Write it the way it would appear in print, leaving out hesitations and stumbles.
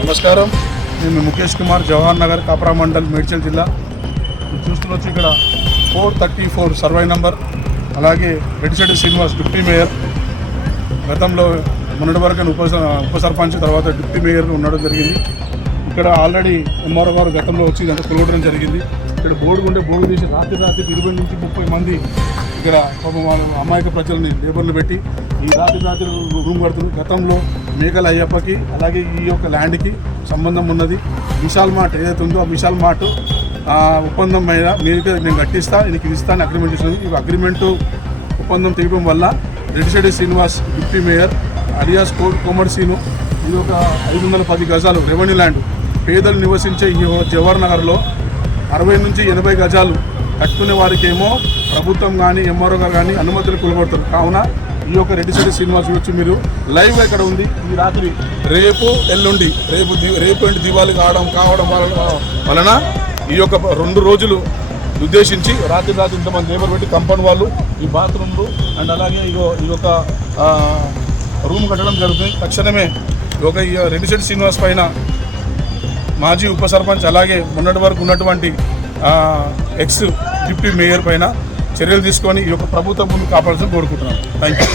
నమస్కారం, నేను ముఖేష్ కుమార్, జవహర్ నగర్, కాపరా మండల్, మేడ్చల్ జిల్లా. చూస్తున్నచ్చు ఇక్కడ 434 సర్వే నంబర్. అలాగే రెడ్డిశెట్టి శ్రీనివాస్ డిప్యూటీ మేయర్, గతంలో మొన్నటి వరకు ఉప సర్పంచ్, తర్వాత డిప్యూటీ మేయర్గా ఉండడం జరిగింది. ఇక్కడ ఆల్రెడీ ఎంఆర్ఓ గారు గతంలో వచ్చి ఇదంతా కొలవడం జరిగింది. ఇక్కడ బోర్డు తీసి రాత్రి 20 నుంచి 30 మంది ఇక్కడ పాపం వాళ్ళు అమాయక ప్రజల్ని లేబర్లు పెట్టి ఈ రాత్రి రూమ్ కడుతున్నారు. గతంలో మేకల అయ్యప్పకి అలాగే ఈ యొక్క ల్యాండ్కి సంబంధం ఉన్నది. విశాల్ మార్ట్ ఏదైతే ఉందో ఆ విశాల్ మార్ట్ ఒప్పందం మీద మీరైతే నేను కట్టిస్తా, నీకు ఇది ఇస్తాను అగ్రిమెంట్ ఇస్తుంది. ఈ అగ్రిమెంటు ఒప్పందం తీయడం వల్ల Reddisetti Srinivas deputy mayor alias కోమర్సీను ఇది ఒక 510 గజాలు రెవెన్యూ ల్యాండ్ పేదలు నివసించే ఈ జవహర్ నగర్లో 60 నుంచి 80 గజాలు కట్టుకునే వారికి ఏమో ప్రభుత్వం కానీ ఎంఆర్ఓ గారు కానీ అనుమతులు కొలగొడతారు. కావున ఈ యొక్క రెడ్డిశెట్టి శ్రీనివాస్ వచ్చి మీరు లైవ్గా ఇక్కడ ఉంది. ఈ రాత్రి రేపు ఎల్లుండి రేపు దివాళీ కావడం వలన ఈ యొక్క 2 రోజులు ఉద్దేశించి రాత్రి ఇంతమంది లేబర్ పెట్టి కంపౌండ్ వాళ్ళు ఈ బాత్రూమ్లు అండ్ అలాగే ఈ యొక్క రూమ్ కట్టడం జరుగుతుంది. తక్షణమే ఈ రెడ్డిశెట్టి శ్రీనివాస్ పైన మాజీ ఉప సర్పంచ్ అలాగే మొన్నటి వరకు ఉన్నటువంటి ఎక్స్ డిప్యూటీ మేయర్ పైన చర్యలు తీసుకొని ఈ యొక్క ప్రభుత్వం ముందు కాపాడాల్సింది కోరుకుంటున్నాను. Thank you.